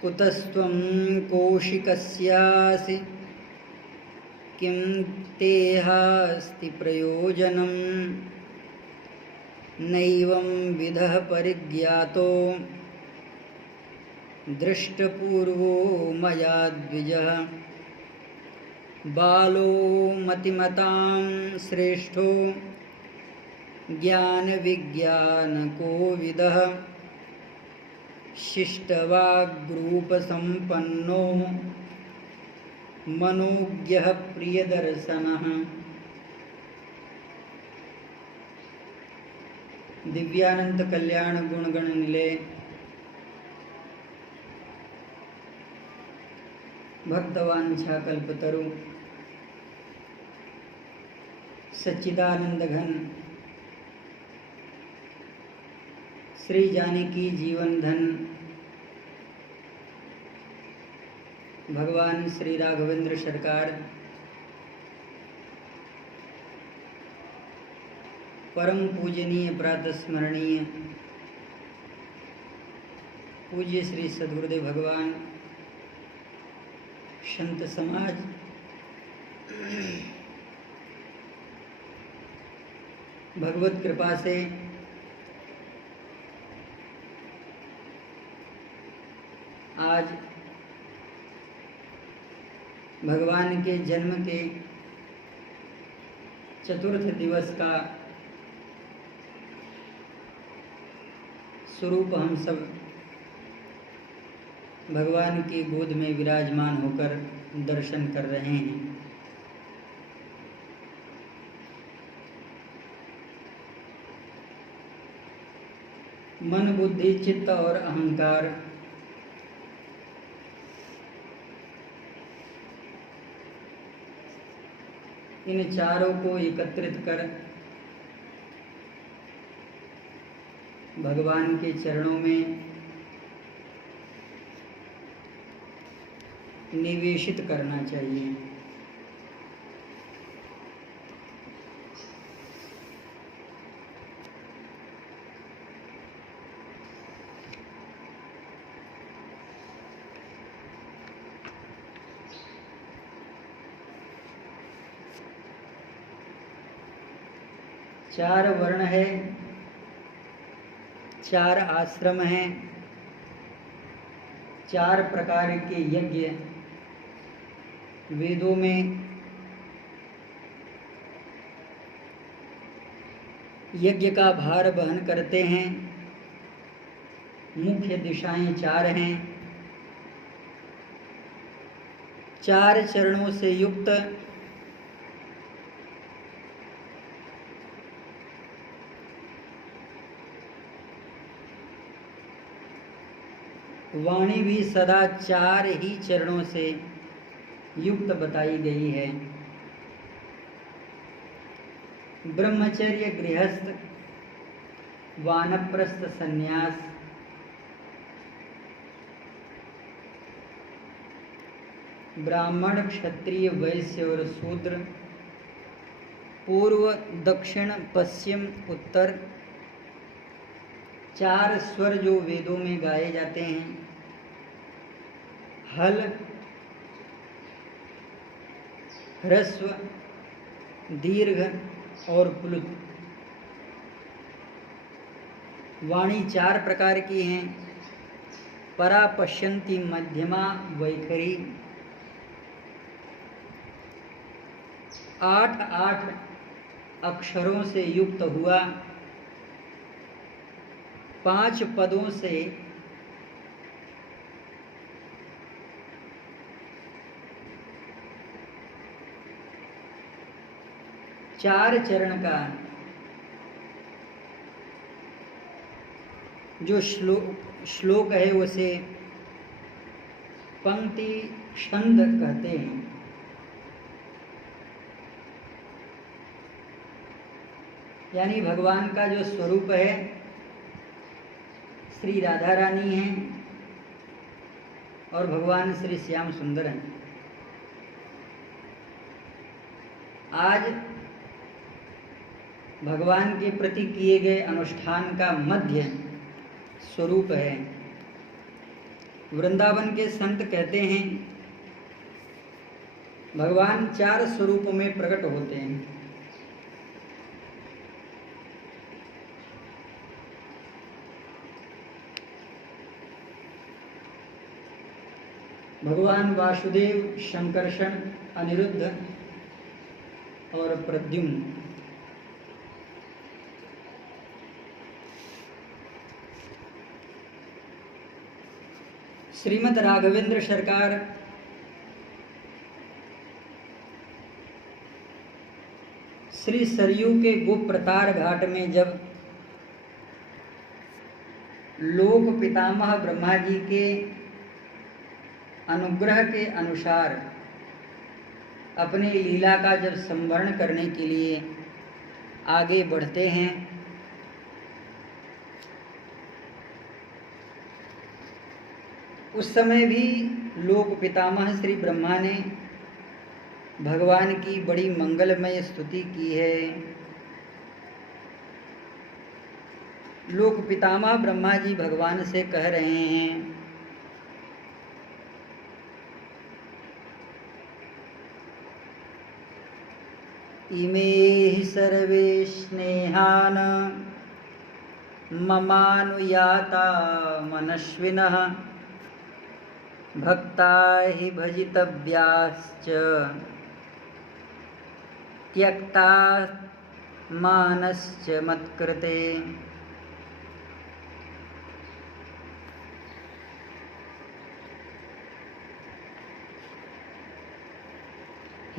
कुतस्त्वं कौशिकस्यासि किं तेहास्ति प्रयोजनं नैवं विधः परिज्ञातो दृष्टपूर्वो मया द्विजः बालो मतिमतां श्रेष्ठो ज्ञानविज्ञानकोविदः शिष्टवाग्रूपसम्पन्नो मनोज्ञः प्रियदर्शनः। दिव्यानंद कल्याण गुणगण निलय भक्तवांछा कल्पतरु सच्चिदानंद घन श्री जानकी जीवन धन भगवान श्री राघवेंद्र सरकार परम पूजनीय प्रातस्मरणीय पूज्य श्री सद्गुरुदेव भगवान संत समाज भगवत कृपा से आज भगवान के जन्म के चतुर्थ दिवस का स्वरूप हम सब भगवान की गोद में विराजमान होकर दर्शन कर रहे हैं। मन बुद्धि चित्त और अहंकार इन चारों को एकत्रित कर भगवान के चरणों में निवेशित करना चाहिए। चार वर्ण है, चार आश्रम हैं, चार प्रकार के यज्ञ वेदों में यज्ञ का भार वहन करते हैं। मुख्य दिशाएं चार हैं। चार चरणों से युक्त वाणी भी सदा चार ही चरणों से युक्त बताई गई है। ब्रह्मचर्य, गृहस्थ, वानप्रस्थ, संन्यास, ब्राह्मण, क्षत्रिय, वैश्य और शूद्र, पूर्व, दक्षिण, पश्चिम, उत्तर, चार स्वर जो वेदों में गाए जाते हैं। हल, ह्रस्व, दीर्घ और प्लुत। वाणी चार प्रकार की हैं। परा, पश्यन्ति, मध्यमा, वैखरी। 8 अक्षरों से युक्त हुआ। 5 पदों से चार चरण का जो श्लोक है उसे पंक्ति छंद कहते हैं। यानी भगवान का जो स्वरूप है श्री राधा रानी हैं और भगवान श्री श्याम सुंदर हैं। आज भगवान के प्रति किए गए अनुष्ठान का मध्य स्वरूप है। वृंदावन के संत कहते हैं भगवान 4 स्वरूप में प्रकट होते हैं। भगवान वासुदेव, शंकरषण, अनिरुद्ध और प्रद्युम्न। श्रीमद् राघवेंद्र सरकार श्री सरयू के गोप्रतार घाट में जब लोक पितामह ब्रह्मा जी के अनुग्रह के अनुसार अपनी लीला का जब संवरण करने के लिए आगे बढ़ते हैं, उस समय भी लोक पितामह श्री ब्रह्मा ने भगवान की बड़ी मंगलमय स्तुति की है। लोक पितामह ब्रह्मा जी भगवान से कह रहे हैं, इमे हि सर्वे स्नेहान ममानुयाता मनस्विनः भक्ता हि भजितव्याश्च त्यक्ता मानश्च मत्कृते।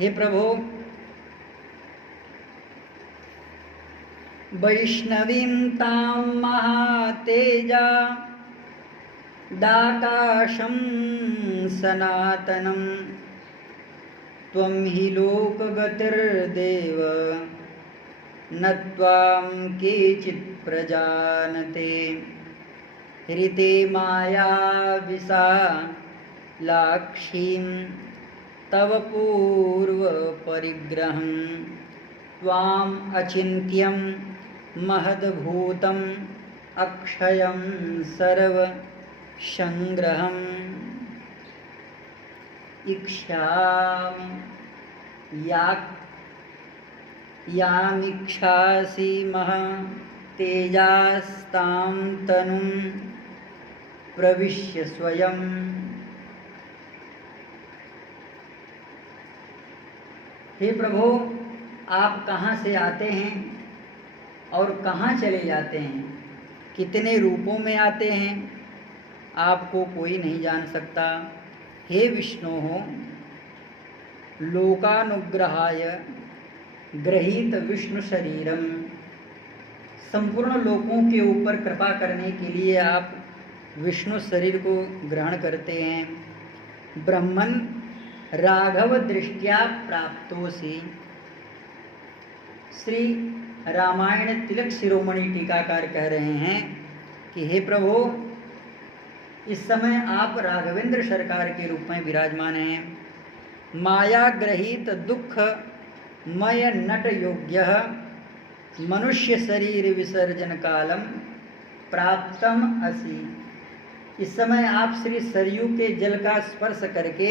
हे प्रभु, वैष्णवीं तां महातेजा दाकाशं सनातनं त्वं हि लोकगतिर्देव न त्वां केचित् प्रजानते। हृते माया विशालाक्षीं तव पूर्वपरिग्रहं त्वाम् अचिन्त्यं महद्भूतम् अक्षयं सर्वसंग्रहम्। इच्छामि यामिच्छासि महतेजास्तां तनुं प्रविश्य स्वयं। हे प्रभु, आप कहाँ से आते हैं और कहाँ चले जाते हैं, कितने रूपों में आते हैं, आपको कोई नहीं जान सकता। हे विष्णु हो, लोकानुग्रहाय गृहीत विष्णु शरीरम, संपूर्ण लोकों के ऊपर कृपा करने के लिए आप विष्णु शरीर को ग्रहण करते हैं। ब्रह्मन राघव दृष्टिया प्राप्तोसि। श्री रामायण तिलक शिरोमणि टीकाकार कह रहे हैं कि हे प्रभु, इस समय आप राघवेंद्र सरकार के रूप में विराजमान हैं। माया ग्रहित दुख मय नट योग्य मनुष्य शरीर विसर्जन कालम प्राप्तम असि। इस समय आप श्री सरयू के जल का स्पर्श करके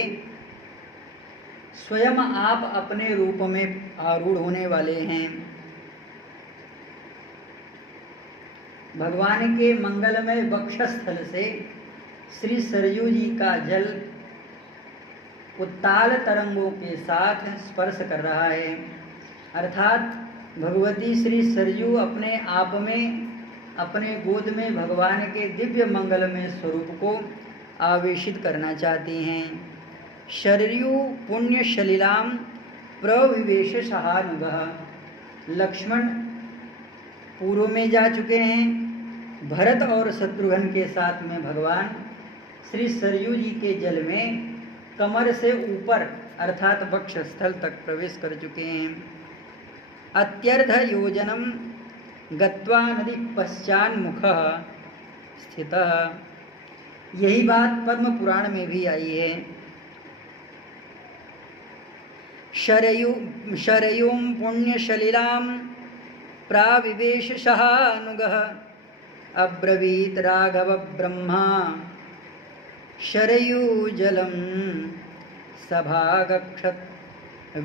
स्वयं आप अपने रूप में आरूढ़ होने वाले हैं। भगवान के मंगलमय वक्षस्थल से श्री सरयू जी का जल उत्ताल तरंगों के साथ स्पर्श कर रहा है, अर्थात भगवती श्री सरयू अपने आप में अपने गोद में भगवान के दिव्य मंगलमय स्वरूप को आवेशित करना चाहती हैं। शरयू पुण्य सलिलाम प्रविवेश सहानुगः। लक्ष्मण पूर्व में जा चुके हैं, भरत और शत्रुघ्न के साथ में भगवान श्री सरयू जी के जल में कमर से ऊपर अर्थात वक्षस्थल तक प्रवेश कर चुके हैं। अत्यर्ध योजनम गत्वा नदी पश्चान्मुखः स्थितः। यही बात पद्म पुराण में भी आई है। शरयूं पुण्यसलिलां प्राविवेश सहानुगः अब्रवीत राघव ब्रह्मा शरयूजलं सभागक्षत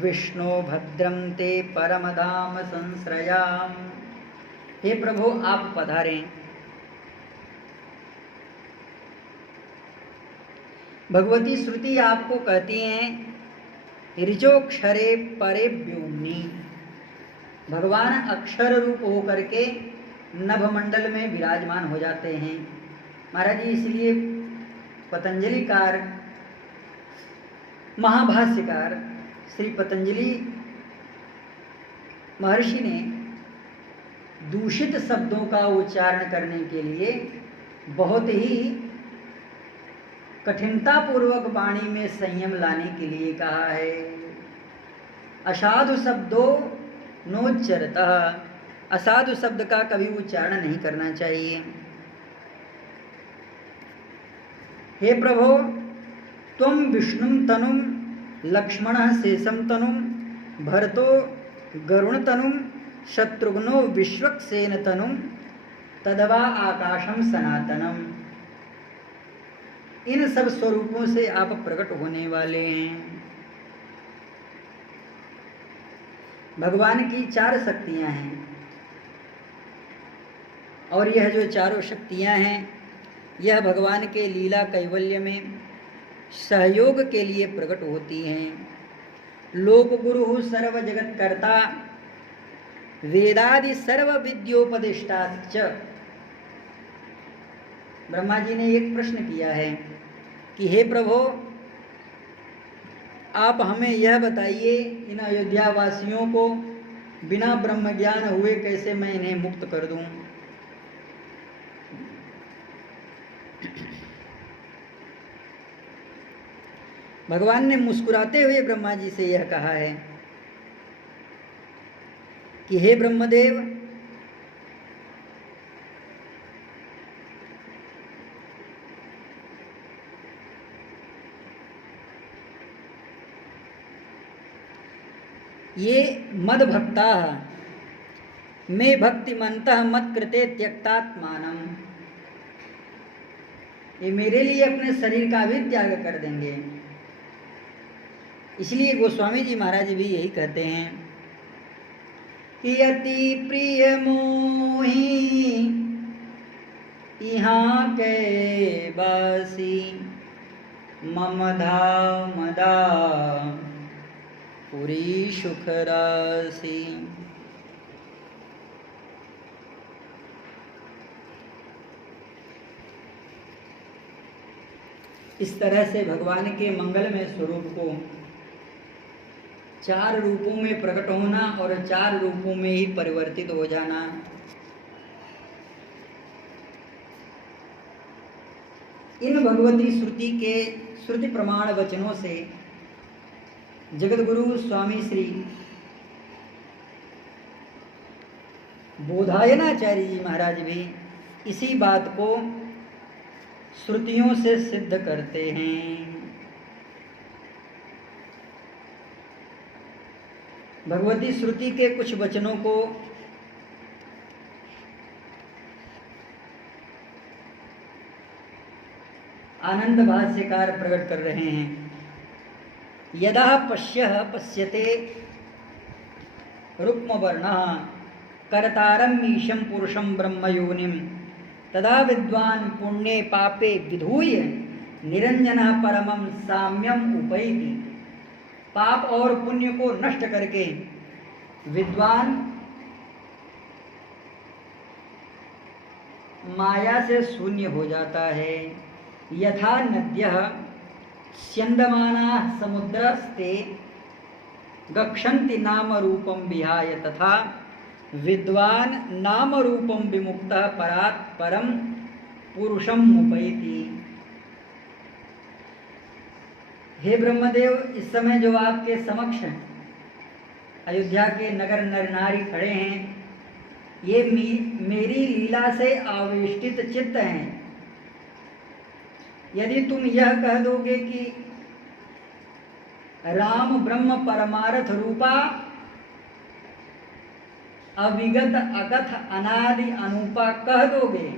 विष्णु भद्रं ते परमधाम संश्रयाम। हे प्रभु आप पधारें। भगवती श्रुति आपको कहती हैं ऋचोक्षरे परे व्योमनी। भगवान अक्षर रूप होकर के नभमंडल में विराजमान हो जाते हैं। महाराज जी इसलिए पतंजलिकार महाभाष्यकार श्री पतंजलि महर्षि ने दूषित शब्दों का उच्चारण करने के लिए बहुत ही कठिनता पूर्वक वाणी में संयम लाने के लिए कहा है। असाधु शब्दों नोच्चरतः, असाधु शब्द का कभी उच्चारण नहीं करना चाहिए। हे प्रभो त्वं विष्णुं तनुं लक्ष्मणः शेषं तनुं भरतो गरुण तनुं शत्रुघ्नो विश्वक्सेन तनुं तदवा आकाशम सनातनम। इन सब स्वरूपों से आप प्रकट होने वाले हैं। भगवान की 4 शक्तियां हैं और यह जो चारों शक्तियां हैं यह भगवान के लीला कैवल्य में सहयोग के लिए प्रकट होती हैं। लोक गुरु सर्व जगत कर्ता वेदादि सर्व विद्योपदिष्टाच। ब्रह्मा जी ने एक प्रश्न किया है कि हे प्रभु आप हमें यह बताइए इन अयोध्या वासियों को बिना ब्रह्म ज्ञान हुए कैसे मैं इन्हें मुक्त कर दूं। भगवान ने मुस्कुराते हुए ब्रह्मा जी से यह कहा है कि हे ब्रह्मदेव ये मद भक्ता मे भक्तिमंतः मत कृते त्यक्तात्मानम। ये मेरे लिए अपने शरीर का भी त्याग कर देंगे। इसलिए गोस्वामी जी महाराज भी यही कहते हैं कि अति प्रिय मोही यहाँ के बासी मम धाम दा पुरी सुख राशि। इस तरह से भगवान के मंगलमय स्वरूप को 4 रूपों में प्रकट होना और 4 रूपों में ही परिवर्तित हो जाना, इन भगवती श्रुति के श्रुति प्रमाण वचनों से जगत गुरु स्वामी श्री बोधायनाचार्य जी महाराज भी इसी बात को श्रुतियों से सिद्ध करते हैं। भगवती श्रुति के कुछ वचनों को आनंद भाष्यकार प्रकट कर रहे हैं। यदा पश्यः पश्यते रुक्मवर्णः कर्तारम् ईशं पुरुषं ब्रह्मयोनिं तदा विद्वान् पुण्ये पापे विधूय निरंजनः परमं साम्यम उपैति। पाप और पुण्य को नष्ट करके विद्वान माया से शून्य हो जाता है। यथा नद्यः स्यन्दमानाः समुद्रस्ते गच्छन्ति नाम रूपं विहाय तथा विद्वान नाम रूपं विमुक्तः परात् परम पुरुषम उपैति। हे ब्रह्मदेव इस समय जो आपके समक्ष अयोध्या के नगर नर नारी खड़े हैं ये मेरी लीला से आवेष्टित चित्त हैं। यदि तुम यह कह दोगे कि राम ब्रह्म परमार्थ रूपा अविगत अकथ अनादि अनूपा कह दोगे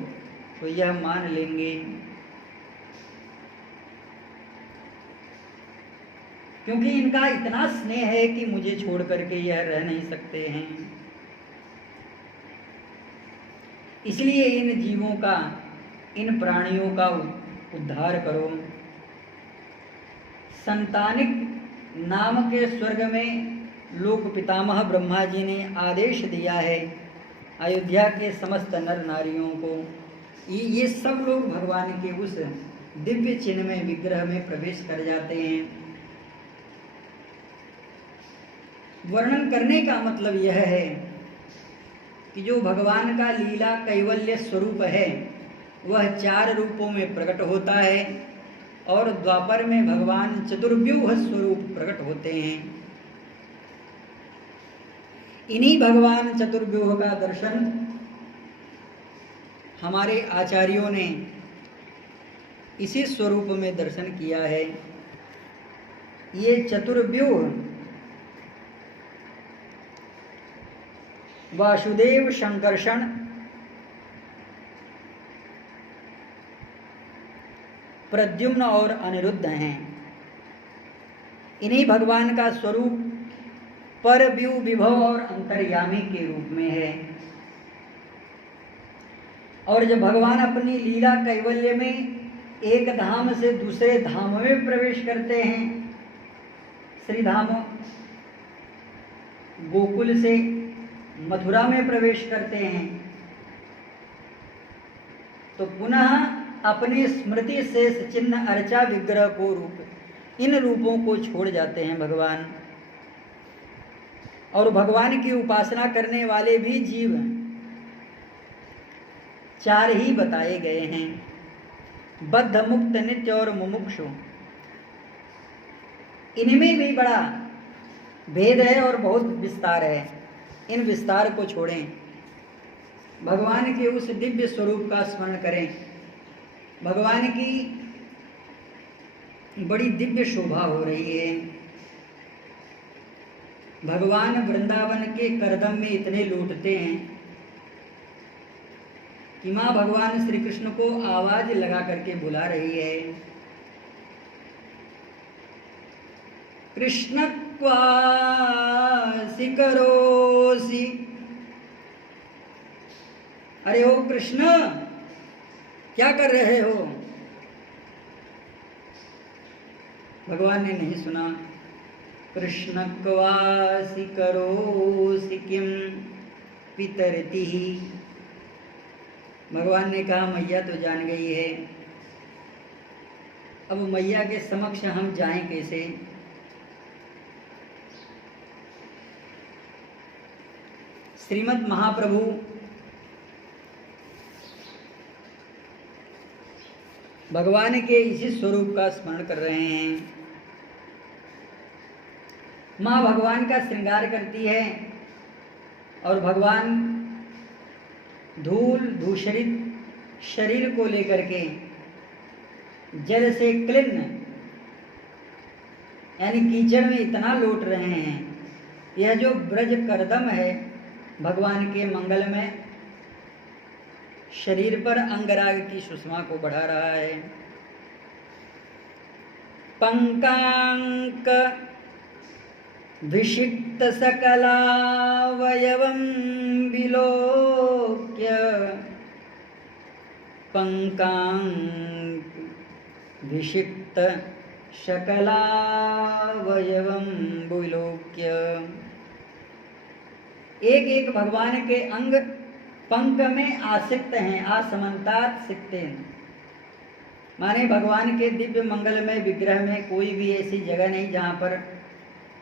तो यह मान लेंगे। क्योंकि इनका इतना स्नेह है कि मुझे छोड़ करके यह रह नहीं सकते हैं। इसलिए इन जीवों का, इन प्राणियों का उद्धार करो। संतानिक नाम के स्वर्ग में लोक पितामह ब्रह्मा जी ने आदेश दिया है अयोध्या के समस्त नर नारियों को, ये सब लोग भगवान के उस दिव्य चिन्हमय विग्रह में प्रवेश कर जाते हैं। वर्णन करने का मतलब यह है कि जो भगवान का लीला कैवल्य स्वरूप है वह 4 रूपों में प्रकट होता है और द्वापर में भगवान चतुर्व्यूह स्वरूप प्रकट होते हैं। इन्हीं भगवान चतुर्व्यूह का दर्शन हमारे आचार्यों ने इसी स्वरूप में दर्शन किया है। ये चतुर्व्यूह वासुदेव, शंकर्षण, प्रद्युम्न और अनिरुद्ध हैं। इन्हीं भगवान का स्वरूप परव्यू, विभव और अंतर्यामी के रूप में है। और जब भगवान अपनी लीला कैवल्य में एक धाम से दूसरे धाम में प्रवेश करते हैं, श्री धाम गोकुल से मथुरा में प्रवेश करते हैं, तो पुनः अपनी स्मृति शेष चिन्ह अर्चा विग्रह को इन रूपों को छोड़ जाते हैं भगवान। और भगवान की उपासना करने वाले भी जीव 4 ही बताए गए हैं, बद्ध, मुक्त, नित्य और मुमुक्षु। इनमें भी बड़ा भेद है और बहुत विस्तार है। इन विस्तार को छोड़ें, भगवान के उस दिव्य स्वरूप का स्मरण करें। भगवान की बड़ी दिव्य शोभा हो रही है। भगवान वृंदावन के करदम में इतने लौटते हैं कि माँ भगवान श्री कृष्ण को आवाज लगा करके बुला रही है, कृष्ण क्वासी करोसी। अरे ओ कृष्ण, क्या कर रहे हो? भगवान ने नहीं सुना। कृष्ण क्वासी करोसी किम पितरती। भगवान ने कहा मैया तो जान गई है, अब मैया के समक्ष हम जाएं कैसे? श्रीमद् महाप्रभु भगवान के इसी स्वरूप का स्मरण कर रहे हैं। माँ भगवान का श्रृंगार करती है और भगवान धूल धूसरित शरीर को लेकर के जल से क्लिन्न यानी कीचड़ में इतना लौट रहे हैं। यह जो ब्रज करदम है भगवान के मंगल में शरीर पर अंगराग की सुषमा को बढ़ा रहा है। पंकांक विषिक्त सकलावयवं विलोक्य, पंकांक विषिक्त सकलावयवं विलोक्य। एक एक भगवान के अंग पंक में आसिक्त हैं, आसमंतात सिकते हैं। माने भगवान के दिव्य मंगलमय विग्रह में कोई भी ऐसी जगह नहीं जहां पर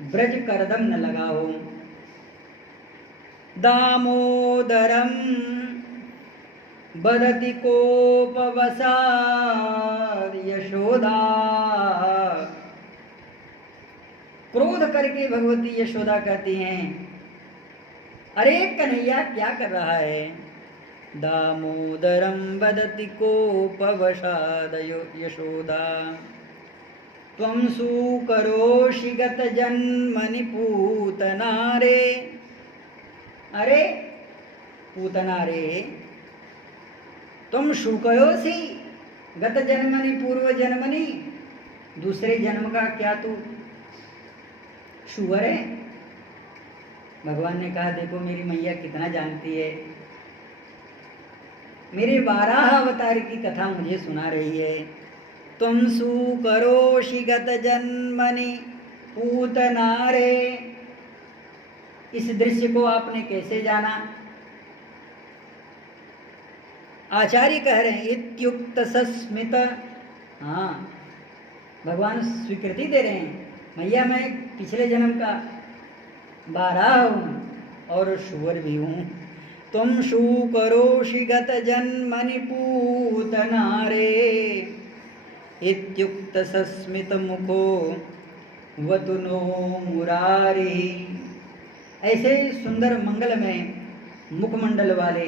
ब्रज करदम न लगा हो। दामोदरम बदति कोपवसाद यशोदा। क्रोध करके भगवती यशोदा कहती हैं, अरे कन्हैया क्या कर रहा है? दामोदरम वदति कोपवशाद यशोदा, त्वं सुकरोषि गत जन्मनि पूतना रे। अरे पूतना रे, तुम शुकयोसी गत जन्मनि पूर्व जन्मनि, दूसरे जन्म का क्या तू शुअर है? भगवान ने कहा देखो मेरी मैया कितना जानती है, मेरे 12 अवतार की कथा मुझे सुना रही है। तुम सुकरोषि गत जन्मनि पूतनारे। इस दृश्य को आपने कैसे जाना? आचार्य कह रहे हैं इत्युक्त सस्मित। हाँ, भगवान स्वीकृति दे रहे हैं, मैया मैं पिछले जन्म का 12 हूँ और शुअर भी हूँ। तुम शुकरोषि गत जन्मनि पूतनारे इत्युक्त सस्मित मुखो वतुनो मुरारी। ऐसे सुंदर मंगल में मुखमंडल वाले,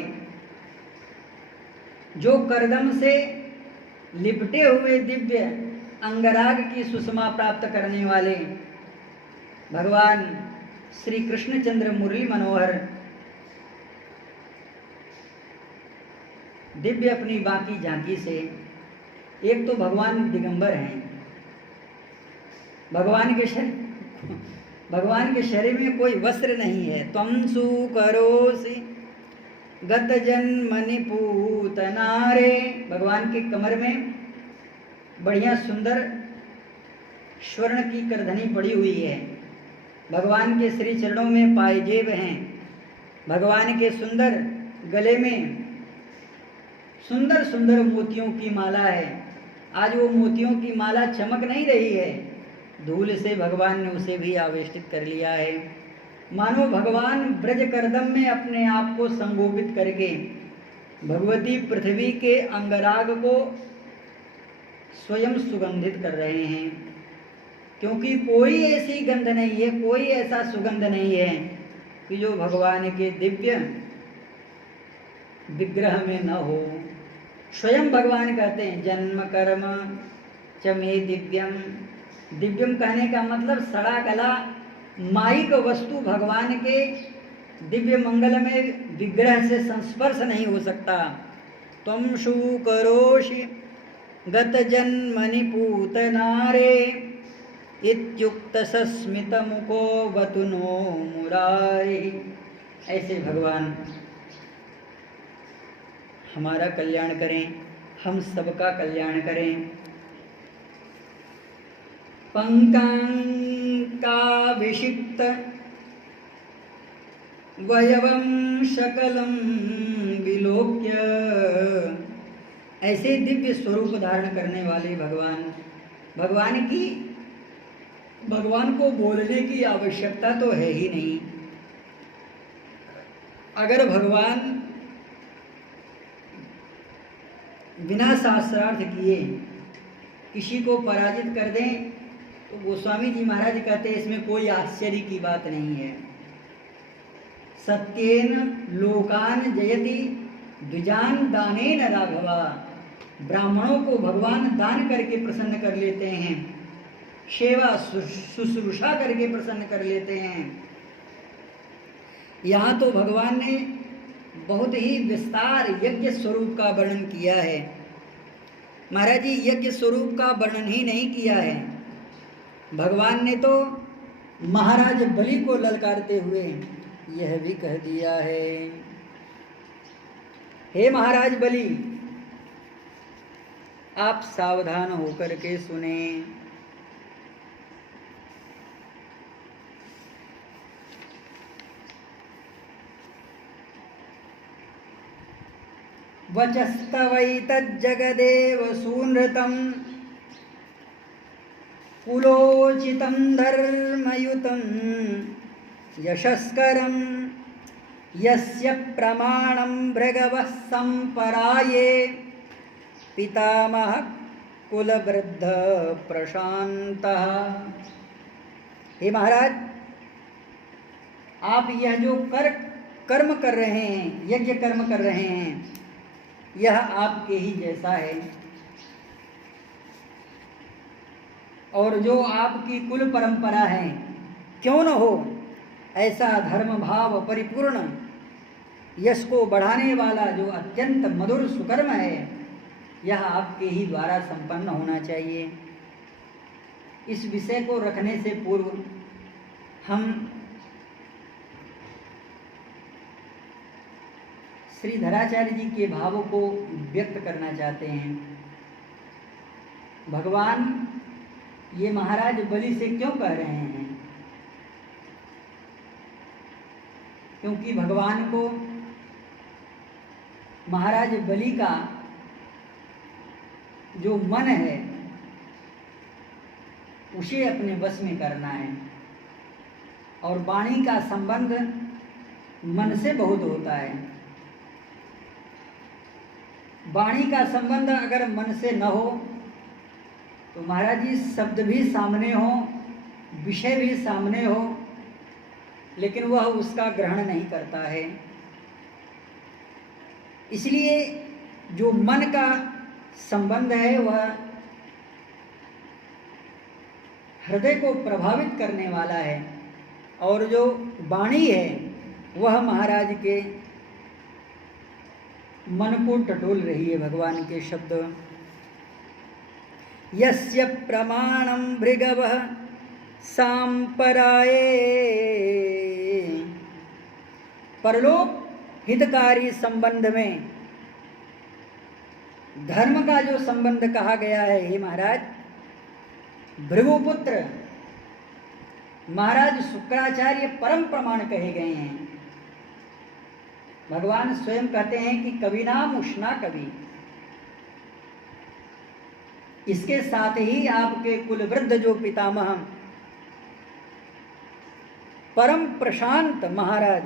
जो करदम से लिपटे हुए दिव्य अंगराग की सुषमा प्राप्त करने वाले भगवान श्री कृष्णचंद्र मुरली मनोहर दिव्य अपनी बाकी झांकी से, एक तो भगवान दिगंबर हैं, भगवान के शरीर में कोई वस्त्र नहीं है। त्वं सुकरोषि गत जन्मनि पूतनारे। भगवान के कमर में बढ़िया सुंदर स्वर्ण की करधनी पड़ी हुई है। भगवान के श्री चरणों में पायजेब हैं। भगवान के सुंदर गले में सुंदर सुंदर मोतियों की माला है। आज वो मोतियों की माला चमक नहीं रही है, धूल से भगवान ने उसे भी आवेष्टित कर लिया है। मानो भगवान ब्रज करदम में अपने आप को संगोपित करके भगवती पृथ्वी के अंगराग को स्वयं सुगंधित कर रहे हैं। क्योंकि कोई ऐसी गंध नहीं है, कोई ऐसा सुगंध नहीं है कि जो भगवान के दिव्य विग्रह में न हो। स्वयं भगवान कहते हैं जन्म कर्म च मे दिव्यम। दिव्यम कहने का मतलब सड़ा गला माइक वस्तु भगवान के दिव्य मंगल में विग्रह से संस्पर्श नहीं हो सकता। त्वं शुकरोषि गत जन्मनि पूतनारे इत्युक्त सस्मित मुखो वतुनो मुरारी। ऐसे भगवान हमारा कल्याण करें, हम सबका कल्याण करें। पंकांकाभिषिक्त वयवं शकलं विलोक्य। ऐसे दिव्य स्वरूप धारण करने वाले भगवान को बोलने की आवश्यकता तो है ही नहीं। अगर भगवान बिना शास्त्रार्थ किए किसी को पराजित कर दें तो गोस्वामी जी महाराज कहते हैं इसमें कोई आश्चर्य की बात नहीं है। सत्येन लोकान जयति द्विजान दानेन राघवा। ब्राह्मणों को भगवान दान करके प्रसन्न कर लेते हैं, सेवा शुश्रूषा करके प्रसन्न कर लेते हैं। यहाँ तो भगवान ने बहुत ही विस्तार यज्ञ स्वरूप का वर्णन किया है। महाराज जी यज्ञ स्वरूप का वर्णन ही नहीं किया है, भगवान ने तो महाराज बलि को ललकारते हुए यह भी कह दिया है, हे महाराज बलि आप सावधान होकर के सुने। वचस्तवैतज्जगदेव सूनृतं कुलोचितं धर्मयुतं यशस्करं यस्य प्रमाणं भृगवः संपराये पितामह कुलवृद्ध प्रशान्तः। हे महाराज आप यह जो कर्म कर रहे हैं, यज्ञ कर्म कर रहे हैं, यह आपके ही जैसा है। और जो आपकी कुल परंपरा है, क्यों न हो ऐसा धर्म भाव परिपूर्ण यश को बढ़ाने वाला जो अत्यंत मधुर सुकर्म है, यह आपके ही द्वारा संपन्न होना चाहिए। इस विषय को रखने से पूर्व हम श्रीधराचार्य जी के भावों को व्यक्त करना चाहते हैं। भगवान ये महाराज बलि से क्यों कह रहे हैं? क्योंकि भगवान को महाराज बलि का जो मन है उसे अपने वश में करना है, और वाणी का संबंध मन से बहुत होता है। वाणी का संबंध अगर मन से न हो तो महाराज जी शब्द भी सामने हो, विषय भी सामने हो, लेकिन वह उसका ग्रहण नहीं करता है। इसलिए जो मन का संबंध है वह हृदय को प्रभावित करने वाला है, और जो वाणी है वह महाराज के मन को टटोल रही है। भगवान के शब्द, यस्य प्रमाणं भृगवः सांपराये, परलोक हितकारी संबंध में धर्म का जो संबंध कहा गया है, हे महाराज, भृगुपुत्र महाराज शुक्राचार्य परम प्रमाण कहे गए हैं। भगवान स्वयं कहते हैं कि कवि नाम उष्णा कवि। इसके साथ ही आपके कुलवृद्ध जो पितामह परम प्रशांत महाराज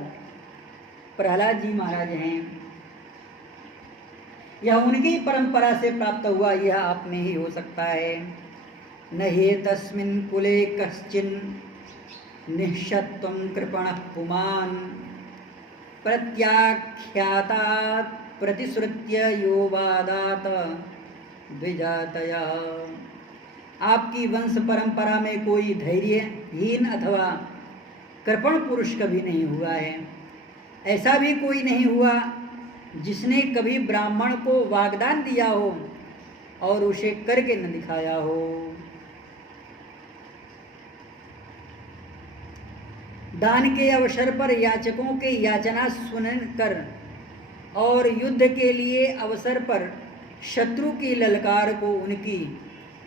प्रहलाद जी महाराज हैं, यह उनकी परंपरा से प्राप्त हुआ, यह आप में ही हो सकता है। न हे तस्मिन् कुले कश्चिन् निःशत्वं कृपणः पुमान् प्रत्याख्यातात् प्रतिश्रुत्य यो वादात द्विजातया। आपकी वंश परंपरा में कोई धैर्यहीन अथवा कृपण पुरुष कभी नहीं हुआ है। ऐसा भी कोई नहीं हुआ जिसने कभी ब्राह्मण को वाग्दान दिया हो और उसे करके न दिखाया हो। दान के अवसर पर याचकों के याचना सुनकर और युद्ध के लिए अवसर पर शत्रु की ललकार को उनकी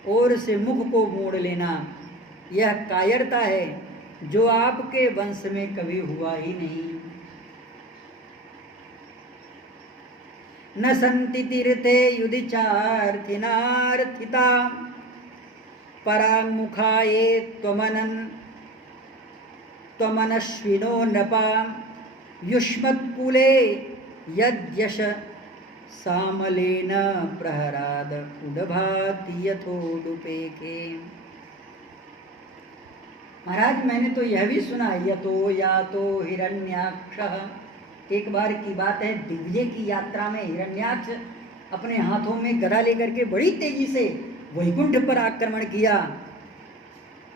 ओर से मुख को मोड़ लेना, यह कायरता है जो आपके वंश में कभी हुआ ही नहीं। न संति तीर्थे युधिचार्थिनार्थिता पराङ्मुखाये त्वमनश्विनो नपा युष्मत्कुले यद्यश सामलेन प्रहराद उडभाति यथोडुपेके। महाराज मैंने तो यह भी सुना, यतो यातो हिरण्याक्षः। एक बार की बात है, दिव्य की यात्रा में हिरण्याक्ष अपने हाथों में गदा लेकर के बड़ी तेजी से वैकुंठ पर आक्रमण किया।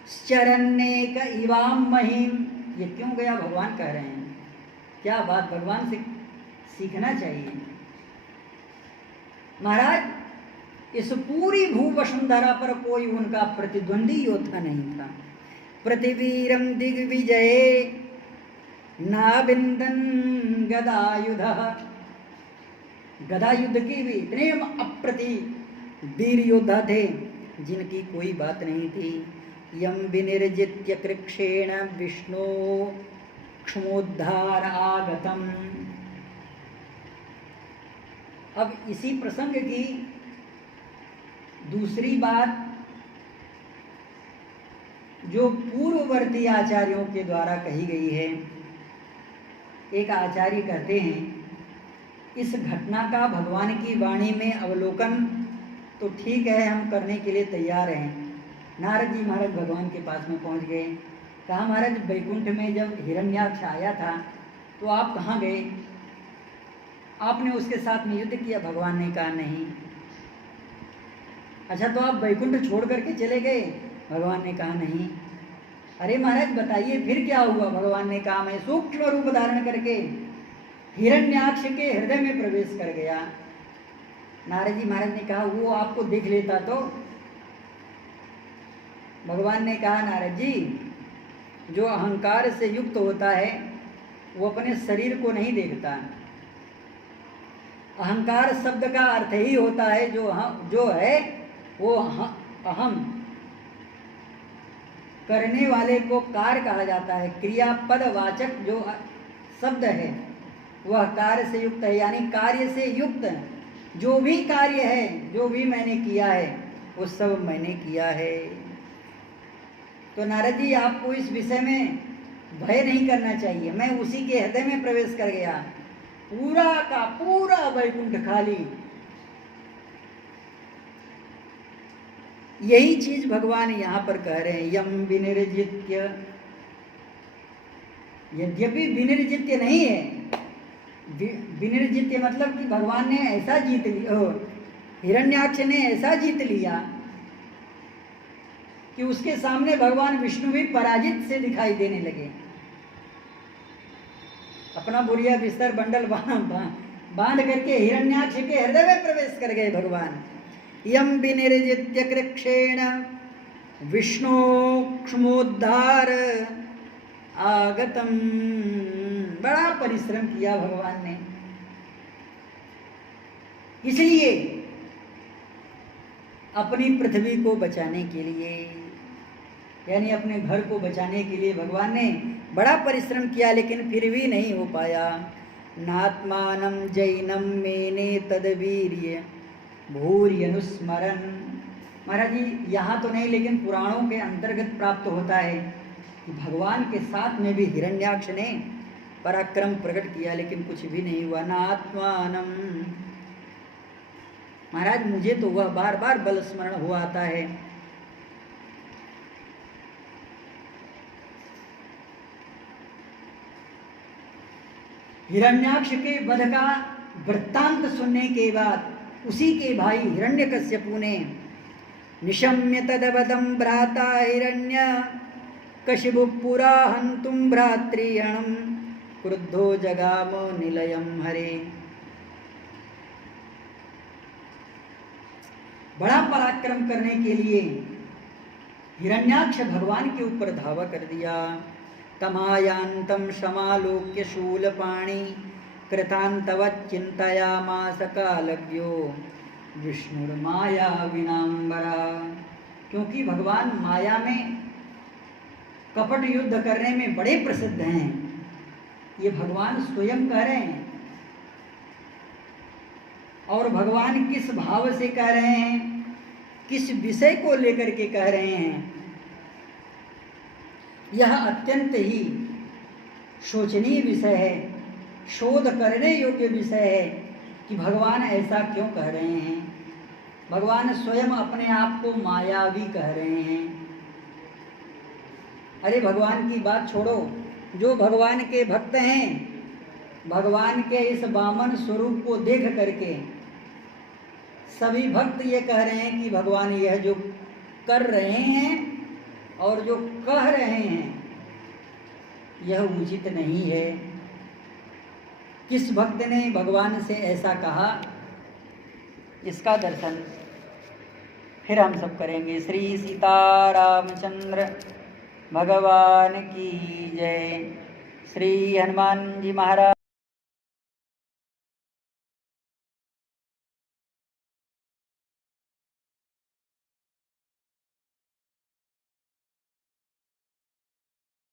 शरण्येक इवाम महिम, ये क्यों गया भगवान कह रहे हैं। क्या बात, भगवान से सीखना चाहिए। महाराज इस पूरी भूवसुंधरा पर कोई उनका प्रतिद्वंदी योद्धा नहीं था। पृथिवीरम दिग्विजये नाविंदन गदायुधः, गदायुद्ध की भी इतने अप्रति वीर योद्धा थे जिनकी कोई बात नहीं थी। यम विनिर्जित्य कृक्षेण विष्णु क्षमोद्धार आगतम। अब इसी प्रसंग की दूसरी बात जो पूर्ववर्ती आचार्यों के द्वारा कही गई है। एक आचार्य कहते हैं इस घटना का भगवान की वाणी में अवलोकन तो ठीक है, हम करने के लिए तैयार हैं। नारद जी महाराज भगवान के पास में पहुंच गए। कहा महाराज वैकुंठ में जब हिरण्याक्ष आया था तो आप कहाँ गए? आपने उसके साथ में युद्ध किया? भगवान ने कहा नहीं। अच्छा तो आप वैकुंठ छोड़ करके चले गए? भगवान ने कहा नहीं। अरे महाराज बताइए फिर क्या हुआ? भगवान ने कहा मैं सूक्ष्म रूप धारण करके हिरण्याक्ष के हृदय में प्रवेश कर गया। नारद जी महाराज ने कहा वो आपको देख लेता तो? भगवान ने कहा नारद जी जो अहंकार से युक्त होता है वो अपने शरीर को नहीं देखता। अहंकार शब्द का अर्थ ही होता है जो है वो अहम, करने वाले को कार कहा जाता है। क्रियापद वाचक जो शब्द है वह कार्य से युक्त है, यानी कार्य से युक्त जो भी कार्य है, जो भी मैंने किया है वो सब मैंने किया है। तो नारद जी आपको इस विषय में भय नहीं करना चाहिए। मैं उसी के हृदय में प्रवेश कर गया, पूरा का पूरा वैकुंठ खाली। यही चीज भगवान यहां पर कह रहे हैं, यम विनिर्जित्य। यद्यपि विनिर्जित्य नहीं है, विनिर्जित्य मतलब कि भगवान ने ऐसा जीत लिया, हिरण्याक्ष ने ऐसा जीत लिया कि उसके सामने भगवान विष्णु भी पराजित से दिखाई देने लगे। अपना बुढ़िया बिस्तर बंडल बांध करके हिरण्याक्ष के हृदय में प्रवेश कर गए भगवान। यम विनिर्जित्य कृक्षेण विष्णोक्ष्मोद्धार आगतम। बड़ा परिश्रम किया भगवान ने, इसलिए अपनी पृथ्वी को बचाने के लिए, यानी अपने घर को बचाने के लिए भगवान ने बड़ा परिश्रम किया, लेकिन फिर भी नहीं हो पाया। नात्मानं जैनम मेने तदवीर्य भूर्यनुस्मरन्। महाराज जी यहाँ तो नहीं, लेकिन पुराणों के अंतर्गत प्राप्त होता है कि भगवान के साथ में भी हिरण्याक्ष ने पराक्रम प्रकट किया, लेकिन कुछ भी नहीं हुआ। नात्मानं, महाराज मुझे तो वह बार बार बल स्मरण हुआ आता है। हिरण्याक्ष के वध का वृत्तांत सुनने के बाद उसी के भाई हिरण्यकश्यपु ने निशम्य तदवदं भ्राता हिरण्य कशिपु पुरा हन्तुं भ्रातृहणं क्रुद्धो जगाम निलयं हरे। बड़ा पराक्रम करने के लिए हिरण्याक्ष भगवान के ऊपर धावा कर दिया। तमायांतम समालोक्य शूलपाणि कृतांतवत् चिंतयामास कालज्ञो विष्णुर्माया विनाम्बरा। क्योंकि भगवान माया में कपट युद्ध करने में बड़े प्रसिद्ध हैं, ये भगवान स्वयं कह रहे हैं। और भगवान किस भाव से कह रहे हैं, किस विषय को लेकर के कह रहे हैं, यह अत्यंत ही शोचनीय विषय है, शोध करने योग्य विषय है कि भगवान ऐसा क्यों कह रहे हैं। भगवान स्वयं अपने आप को मायावी कह रहे हैं। अरे भगवान की बात छोड़ो, जो भगवान के भक्त हैं, भगवान के इस वामन स्वरूप को देख करके सभी भक्त ये कह रहे हैं कि भगवान यह जो कर रहे हैं और जो कह रहे हैं यह उचित नहीं है। किस भक्त ने भगवान से ऐसा कहा, इसका दर्शन फिर हम सब करेंगे। श्री सीतारामचंद्र भगवान की जय। श्री हनुमान जी महाराज।